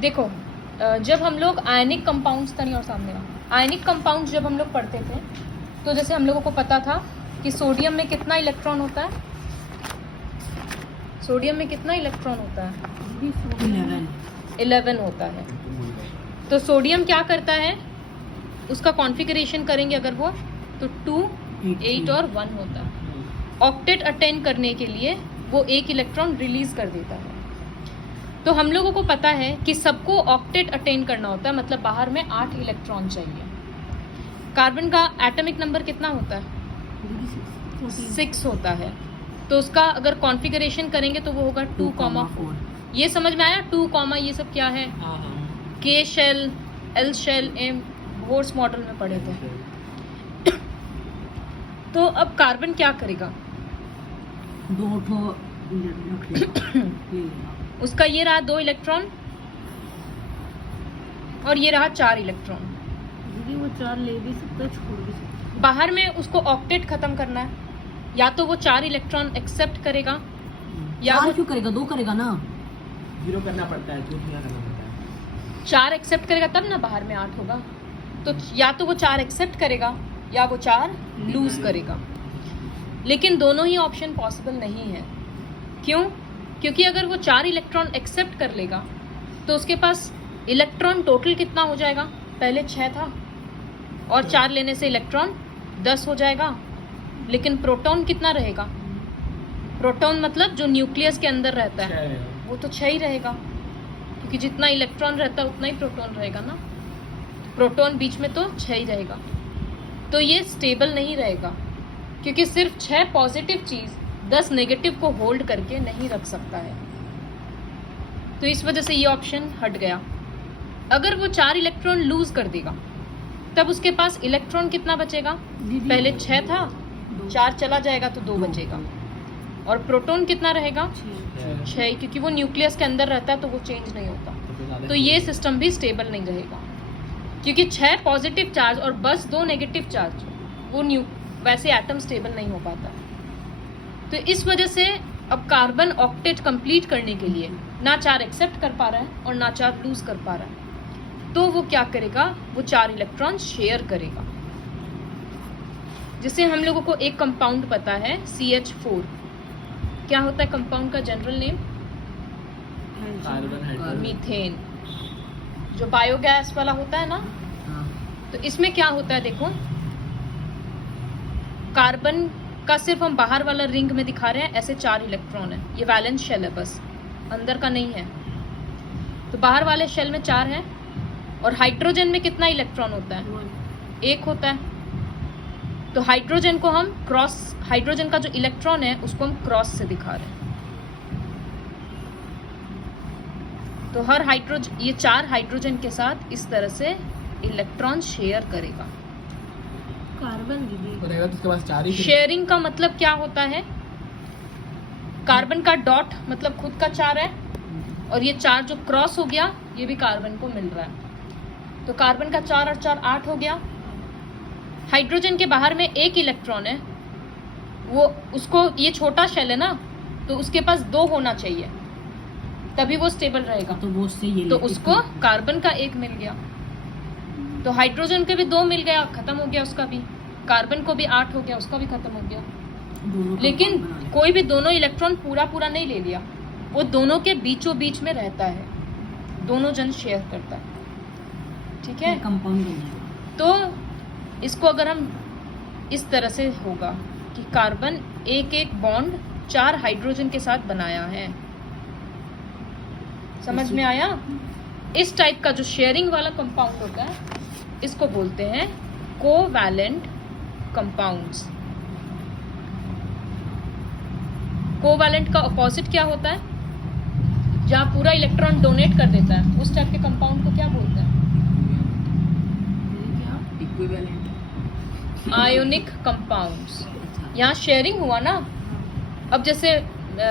देखो जब हम लोग आयनिक कंपाउंड्स था नहीं और सामने का आयनिक कंपाउंड्स जब हम लोग पढ़ते थे तो जैसे हम लोगों को पता था कि सोडियम में कितना इलेक्ट्रॉन होता है, सोडियम में कितना इलेक्ट्रॉन होता है 11 होता है। तो सोडियम क्या करता है, उसका कॉन्फ़िगरेशन करेंगे अगर वो तो 2, 8 और 1 होता है। ऑक्टेट अटेन करने के लिए वो एक इलेक्ट्रॉन रिलीज कर देता है। तो हम लोगों को पता है कि सबको ऑक्टेट अटेन करना होता है, मतलब बाहर में 8 इलेक्ट्रॉन चाहिए। कार्बन का एटॉमिक नंबर कितना होता है 6 होता है। तो उसका अगर कॉन्फ़िगरेशन करेंगे तो वो होगा 2,4। ये समझ में आया 2, ये सब क्या है, K shell, L shell, M Bohr's model में पढ़े थे। तो अब कार्बन क्या करेगा, उसका ये रहा 2 इलेक्ट्रॉन और ये रहा 4 इलेक्ट्रॉन। वो 4 ले भी सकता है, छोड़ भी सकता है। बाहर में उसको ऑक्टेट खत्म करना है, या तो वो 4 इलेक्ट्रॉन एक्सेप्ट करेगा या वो क्यों करेगा, 2 करेगा ना, 0 करना पड़ता है, क्यों क्या करना पड़ता है। 4 एक्सेप्ट करेगा तब ना बाहर में 8 होगा। तो या तो वो 4 एक्सेप्ट करेगा या वो 4 लूज करेगा। लेकिन दोनों ही ऑप्शन पॉसिबल नहीं है। क्यों? क्योंकि अगर वो 4 इलेक्ट्रॉन एक्सेप्ट कर लेगा तो उसके पास इलेक्ट्रॉन टोटल कितना हो जाएगा, पहले 6 था और 4 लेने से इलेक्ट्रॉन 10 हो जाएगा। लेकिन प्रोटॉन कितना रहेगा, प्रोटॉन मतलब जो न्यूक्लियस के अंदर रहता है वो तो 6 ही रहेगा, क्योंकि जितना इलेक्ट्रॉन रहता है उतना ही प्रोटॉन रहेगा ना। प्रोटॉन बीच में तो 6 ही रहेगा। तो ये स्टेबल नहीं रहेगा, क्योंकि सिर्फ 6 पॉजिटिव चीज़ 10 नेगेटिव को होल्ड करके नहीं रख सकता है। तो इस वजह से ये ऑप्शन हट गया। अगर वो 4 इलेक्ट्रॉन लूज कर देगा तब उसके पास इलेक्ट्रॉन कितना बचेगा, पहले 6 था, 4 चला जाएगा तो 2 बचेगा। और प्रोटॉन कितना रहेगा 6, क्योंकि वो न्यूक्लियस के अंदर रहता है तो वो चेंज नहीं होता। तो ये सिस्टम भी स्टेबल नहीं रहेगा, क्योंकि 6 पॉजिटिव चार्ज और बस 2 नेगेटिव चार्ज, वो वैसे एटम स्टेबल नहीं हो पाता। तो इस वजह से अब कार्बन ऑक्टेट कंप्लीट करने के लिए ना 4 एक्सेप्ट कर पा रहा है और ना 4 लूज कर पा रहा है। तो वो क्या करेगा, वो 4 इलेक्ट्रॉन शेयर करेगा। जिसे हम लोगों को एक कंपाउंड पता है CH4। क्या होता है कंपाउंड का जनरल नेम, मीथेन, जो बायोगैस वाला होता है ना। तो इसमें क्या होता है, देखो कार्बन का सिर्फ हम बाहर वाला रिंग में दिखा रहे हैं, ऐसे 4 इलेक्ट्रॉन है, ये वैलेंस शेल है बस, अंदर का नहीं है। तो बाहर वाले शेल में 4 है। और हाइड्रोजन में कितना इलेक्ट्रॉन होता है, 1 होता है। तो हाइड्रोजन को हम क्रॉस, हाइड्रोजन का जो इलेक्ट्रॉन है उसको हम क्रॉस से दिखा रहे हैं। तो हर हाइड्रोजन, ये 4 हाइड्रोजन के साथ इस तरह से इलेक्ट्रॉन शेयर करेगा। कार्बन तो रहेगा तो उसके पास 4 ही। शेयरिंग का मतलब क्या होता है, कार्बन का डॉट मतलब खुद का 4 है, और ये 4 जो क्रॉस हो गया ये भी कार्बन को मिल रहा है। तो कार्बन का 4 और 4 8 हो गया। हाइड्रोजन के बाहर में 1 इलेक्ट्रॉन है, वो उसको, ये छोटा शेल है ना, तो उसके पास 2 होना चाहिए तभी वो स्टेबल रहेगा। तो वो उससे ये तो उसको कार्बन का 1 मिल गया। तो हाइड्रोजन के भी 2 मिल गया, खत्म हो गया उसका भी। कार्बन को भी 8 हो गया, उसका भी खत्म हो गया। लेकिन कोई भी दोनों इलेक्ट्रॉन पूरा नहीं ले लिया, वो दोनों के बीचों बीच में रहता है, दोनों जन शेयर करता है। ठीक है, कंपाउंड। तो इसको अगर हम इस तरह से होगा कि कार्बन एक बॉन्ड 4 हाइड्रोजन के साथ बनाया है। समझ में आया? इस टाइप का जो शेयरिंग वाला कंपाउंड होता है इसको बोलते हैं कोवैलेंट कंपाउंड्स। कोवैलेंट का अपोजिट क्या होता है, जहाँ पूरा इलेक्ट्रॉन डोनेट कर देता है, उस टाइप के कंपाउंड को क्या बोलते हैं, इक्विवेलेंट। Ionic compounds. यहाँ शेयरिंग हुआ ना। अब जैसे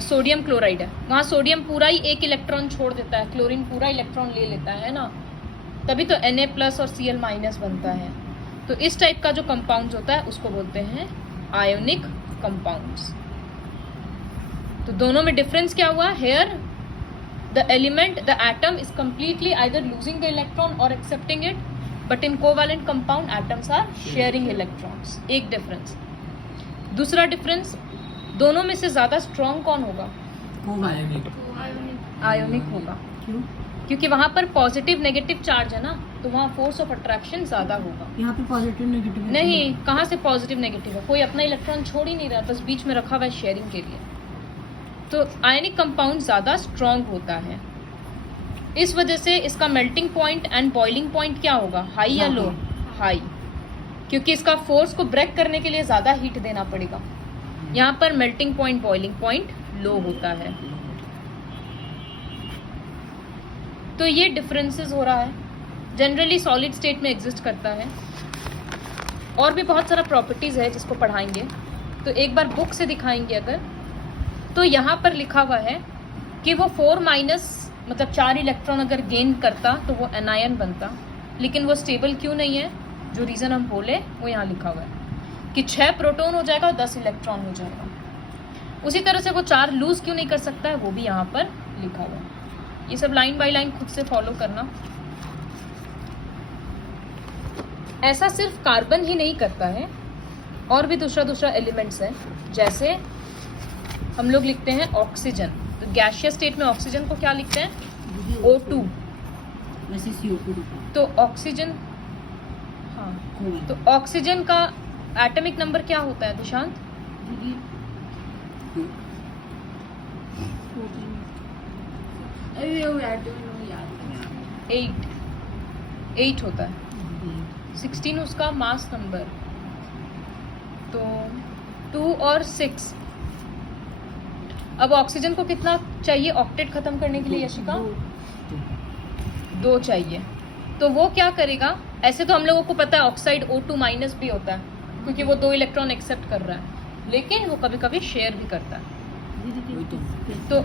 सोडियम क्लोराइड है, वहाँ सोडियम पूरा ही 1 इलेक्ट्रॉन छोड़ देता है, क्लोरीन पूरा इलेक्ट्रॉन ले लेता है ना, तभी तो Na+ और Cl- बनता है। तो इस टाइप का जो कंपाउंड्स होता है उसको बोलते हैं आयोनिक कंपाउंड्स। तो दोनों में डिफरेंस क्या हुआ, hair the element, the atom is completely either losing the electron or accepting it, but in covalent compound atoms are sharing electrons. एक difference. दूसरा difference, दोनों में से ज़्यादा strong कौन होगा? आयनिक। आयोनिक होगा। क्यों? क्योंकि वहाँ पर पॉजिटिव नेगेटिव चार्ज है ना, तो वहाँ फोर्स ऑफ अट्रैक्शन ज़्यादा होगा। यहाँ पे पॉजिटिव नेगेटिव नहीं, कहाँ से पॉजिटिव नेगेटिव है? कोई अपना इलेक्ट्रॉन छोड़ ही नहीं रहा, बस बीच में रखा हुआ है शेयरिंग के लिए। तो आयनिक कंपाउंड ज़्यादा स्ट्रॉन्ग होता है, इस वजह से इसका melting point and boiling point क्या होगा? हाई या लो? हाई, क्योंकि इसका फोर्स को ब्रेक करने के लिए ज़्यादा हीट देना पड़ेगा। यहाँ पर मेल्टिंग पॉइंट बॉइलिंग पॉइंट लो होता है। तो ये डिफरेंसेस हो रहा है। जनरली सॉलिड स्टेट में एग्जिस्ट करता है, और भी बहुत सारा प्रॉपर्टीज़ है जिसको पढ़ाएंगे, तो एक बार बुक से दिखाएंगे अगर। तो यहाँ पर लिखा हुआ है कि वो 4- मतलब 4 इलेक्ट्रॉन अगर गेन करता तो वो एनायन बनता, लेकिन वो स्टेबल क्यों नहीं है? जो रीज़न हम बोले वो यहाँ लिखा हुआ है कि 6 प्रोटॉन हो जाएगा और 10 इलेक्ट्रॉन हो जाएगा। उसी तरह से वो 4 लूज क्यों नहीं कर सकता है, वो भी यहाँ पर लिखा हुआ है। ये सब लाइन बाय लाइन खुद से फॉलो करना। ऐसा सिर्फ कार्बन ही नहीं करता है, और भी दूसरा एलिमेंट्स है। जैसे हम लोग लिखते हैं ऑक्सीजन, तो गैसियस स्टेट में ऑक्सीजन को क्या लिखते हैं? O2। वैसे CO2 तो ऑक्सीजन, हाँ, तो ऑक्सीजन का एटॉमिक नंबर क्या होता है दुशांत? दीदी 8 होता है। 16 उसका मास नंबर, तो 2 और 6। अब ऑक्सीजन को कितना चाहिए ऑक्टेट खत्म करने के लिए यशिका? 2 चाहिए। तो वो क्या करेगा? ऐसे तो हम लोगों को पता है ऑक्साइड O2- भी होता है, क्योंकि वो 2 इलेक्ट्रॉन एक्सेप्ट कर रहा है, लेकिन वो कभी कभी शेयर भी करता है। तो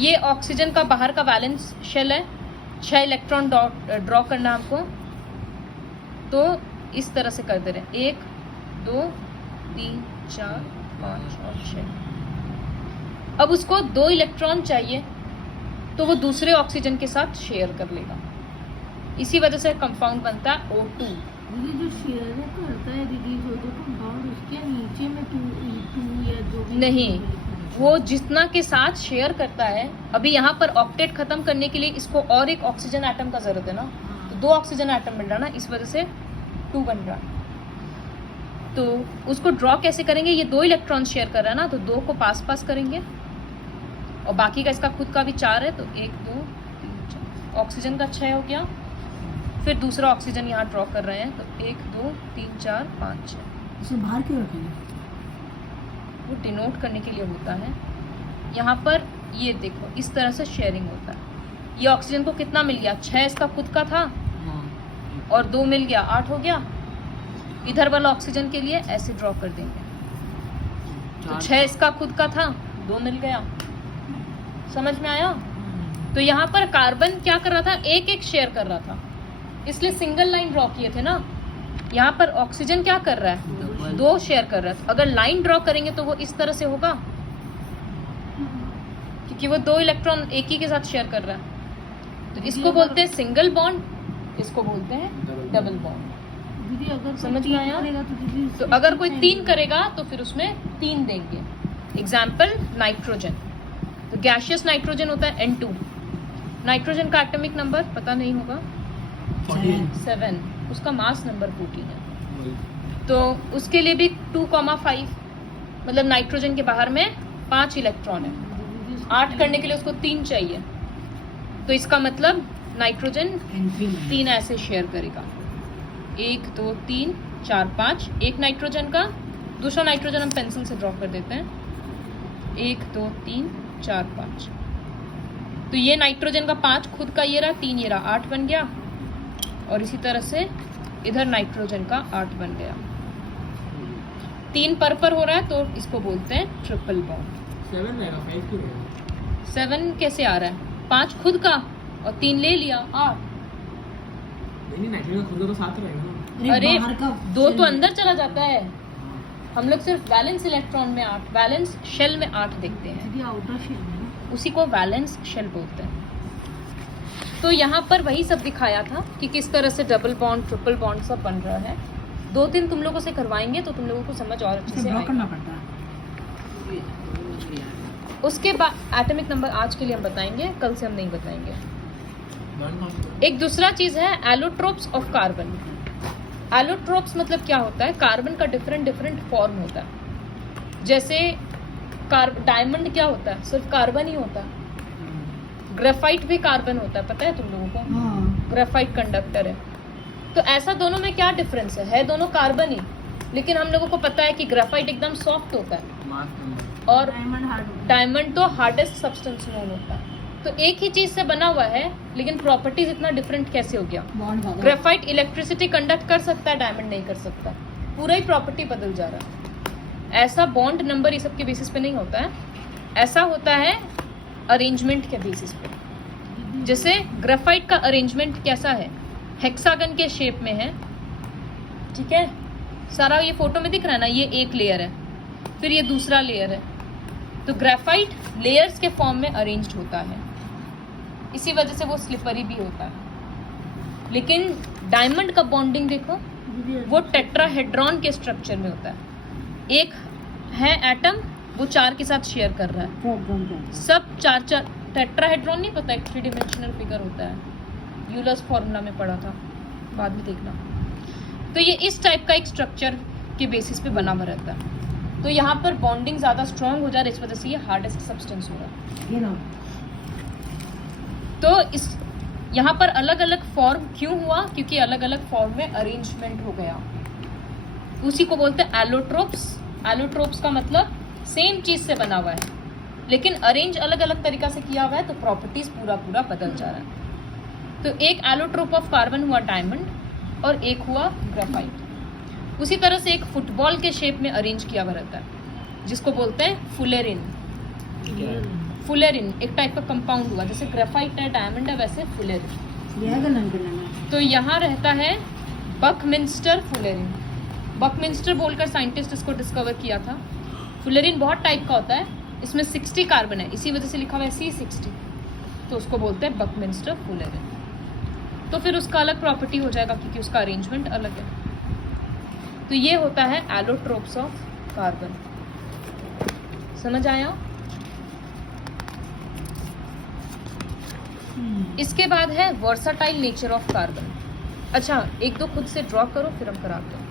ये ऑक्सीजन का बाहर का वैलेंस शेल है, 6 इलेक्ट्रॉन ड्रॉ करना हमको, तो इस तरह से कर दे रहे हैं 1 2 3 4 5 और 6। अब उसको 2 इलेक्ट्रॉन चाहिए, तो वो दूसरे ऑक्सीजन के साथ शेयर कर लेगा। इसी वजह से कंपाउंड बनता है O2। दीदी जो शेयर करता है दीदी, जो कंपाउंड उसके नीचे में 2 या जो भी नहीं, वो जितना के साथ शेयर करता है। अभी यहाँ पर ऑक्टेट खत्म करने के लिए इसको और एक ऑक्सीजन एटम का जरूरत है ना, तो 2 ऑक्सीजन एटम मिल रहा ना, इस वजह से 2 बन रहा। तो उसको ड्रॉ कैसे करेंगे? ये 2 इलेक्ट्रॉन शेयर कर रहा है ना, तो 2 को पास करेंगे, और बाकी का इसका खुद का भी 4 है, तो 1 2 3 4 ऑक्सीजन का 6 हो गया। फिर दूसरा ऑक्सीजन यहाँ ड्रॉ कर रहे हैं, तो 1 2 3 4 5 6। इसे बाहर क्यों रखेंगे? वो डिनोट करने के लिए होता है। यहाँ पर ये देखो, इस तरह से शेयरिंग होता है। ये ऑक्सीजन को कितना मिल गया? 6 इसका खुद का था, और 2 मिल गया, 8 हो गया। इधर वाला ऑक्सीजन के लिए ऐसे ड्रॉ कर देंगे, तो 6 इसका खुद का था, 2 मिल गया। समझ में आया? तो यहाँ पर कार्बन क्या कर रहा था? एक शेयर कर रहा था, इसलिए सिंगल लाइन ड्रॉ किए थे ना। यहाँ पर ऑक्सीजन क्या कर रहा है? 2 शेयर कर रहा है। अगर लाइन ड्रॉ करेंगे तो वो इस तरह से होगा, क्योंकि वो 2 इलेक्ट्रॉन एक ही के साथ शेयर कर रहा है। तो इसको बोलते हैं सिंगल बॉन्ड, इसको बोलते हैं डबल बॉन्ड। दीदी अगर समझ में आया? तो तो अगर कोई 3 करेगा तो फिर उसमें 3 देंगे। एग्जाम्पल नाइट्रोजन, तो गैसियस नाइट्रोजन होता है N2। नाइट्रोजन का एटॉमिक नंबर पता नहीं होगा, 7, उसका मास नंबर 14 है। तो उसके लिए भी 2,5, मतलब नाइट्रोजन के बाहर में 5 इलेक्ट्रॉन है, 8 करने के लिए उसको 3 चाहिए। तो इसका मतलब नाइट्रोजन 3 ऐसे शेयर करेगा, 1 2 3 4 5। एक नाइट्रोजन का, दूसरा नाइट्रोजन हम पेंसिल से ड्रॉ कर देते हैं, 1 2 3 4 5। तो ये नाइट्रोजन का 5 खुद का ये रहा, 3 ये रहा, 8 बन गया। और इसी तरह से इधर नाइट्रोजन का 8 बन गया। 3 पर हो रहा है, तो इसको बोलते हैं ट्रिपल बॉन्ड। 7 रहेगा, 5 क्यों रहेगा? 7 कैसे आ रहा है? 5 खुद का और 3 ले लिया, 8। नहीं, नाइट्रोजन खुद का तो 7 रहेगा ना। अरे 2 तो अंदर चला जाता है। हम लोग सिर्फ वैलेंस इलेक्ट्रॉन में 8, वैलेंस शेल में 8 देखते हैं। दीदी आउटर शेल में उसी को वैलेंस शेल बोलते हैं। तो यहाँ पर वही सब दिखाया था कि किस तरह से डबल बॉन्ड, ट्रिपल बॉन्ड सब बन रहा है। 2-3 तुम लोगों से करवाएंगे तो तुम लोगों को समझ और अच्छे से ड्रॉ आएगी। करना पड़ता है। उसके बाद एटॉमिक नंबर आज के लिए हम बताएंगे, कल से हम नहीं बताएंगे। एक दूसरा चीज है एलोट्रोप्स ऑफ कार्बन। एलोट्रोप्स मतलब क्या होता है? कार्बन का डिफरेंट फॉर्म होता है। जैसे डायमंड क्या होता है? सिर्फ कार्बन ही होता है। ग्रेफाइट भी कार्बन होता है, पता है तुम लोगों को? हाँ। ग्रेफाइट कंडक्टर है। तो ऐसा दोनों में क्या डिफरेंस है दोनों कार्बन ही, लेकिन हम लोगों को पता है कि ग्रेफाइट एकदम सॉफ्ट होता है और डायमंड तो हार्डेस्ट सब्सटेंस नोन होता है। तो एक ही चीज से बना हुआ है, लेकिन प्रॉपर्टीज इतना डिफरेंट कैसे हो गया? ग्रेफाइट इलेक्ट्रिसिटी कंडक्ट कर सकता है, डायमंड नहीं कर सकता। पूरा ही प्रॉपर्टी बदल जा रहा है। ऐसा बॉन्ड नंबर ये सब के बेसिस पे नहीं होता है, ऐसा होता है अरेंजमेंट के बेसिस पे। जैसे ग्रेफाइट का अरेंजमेंट कैसा है? हेक्सागन के शेप में है, ठीक है? सारा ये फोटो में दिख रहा है ना, ये एक लेयर है, फिर ये दूसरा लेयर है। तो ग्रेफाइट लेयर्स के फॉर्म में अरेंज्ड होता है, इसी वजह से वो स्लिपरी भी होता है। लेकिन डायमंड का बॉन्डिंग देखो, वो टेट्राहेड्रॉन के स्ट्रक्चर में होता है। एक है एटम, वो 4 के साथ शेयर कर रहा है। सब 4 टेट्राहेड्रॉन नहीं पता, एक 3 डिमेंशनल फिगर होता है, यूलर्स फॉर्मूला में पढ़ा था, बाद में देखना। तो ये इस टाइप का एक स्ट्रक्चर के बेसिस पे बना हुआ रहता है। तो यहाँ पर बॉन्डिंग ज़्यादा स्ट्रॉन्ग हो जा रहा है, इस वजह से ये हार्डेस्ट सब्सटेंस हो रहा है। तो इस यहाँ पर अलग अलग फॉर्म क्यों हुआ? क्योंकि अलग अलग फॉर्म में अरेंजमेंट हो गया। उसी को बोलते हैं एलोट्रोप्स। एलोट्रोप्स का मतलब सेम चीज से बना हुआ है, लेकिन अरेंज अलग अलग तरीका से किया हुआ है, तो प्रॉपर्टीज पूरा बदल जा रहा है। तो एक एलोट्रोप ऑफ कार्बन हुआ डायमंड और एक हुआ ग्रेफाइट। उसी तरह से एक फुटबॉल के शेप में अरेंज किया हुआ रहता है, जिसको बोलते हैं फुलेरिन। फुलेरिन एक टाइप का कंपाउंड हुआ, जैसे ग्रेफाइट है, डायमंड है, वैसे फुलेरिन। तो यहाँ रहता है बकमिंस्टर फुलेरिन। बकमिंस्टर बोलकर साइंटिस्ट इसको डिस्कवर किया था। फुलेरिन बहुत टाइप का होता है, इसमें 60 कार्बन है, इसी वजह से लिखा हुआ है C60, तो उसको बोलते हैं बकमिंस्टर फुलेरिन। तो फिर उसका अलग प्रॉपर्टी हो जाएगा क्योंकि उसका अरेंजमेंट अलग है। तो ये होता है एलोट्रोप्स ऑफ कार्बन। समझ आया? इसके बाद है वर्साटाइल नेचर ऑफ कार्बन। अच्छा, 1-2 खुद से ड्रॉ करो, फिर हम कराते हैं।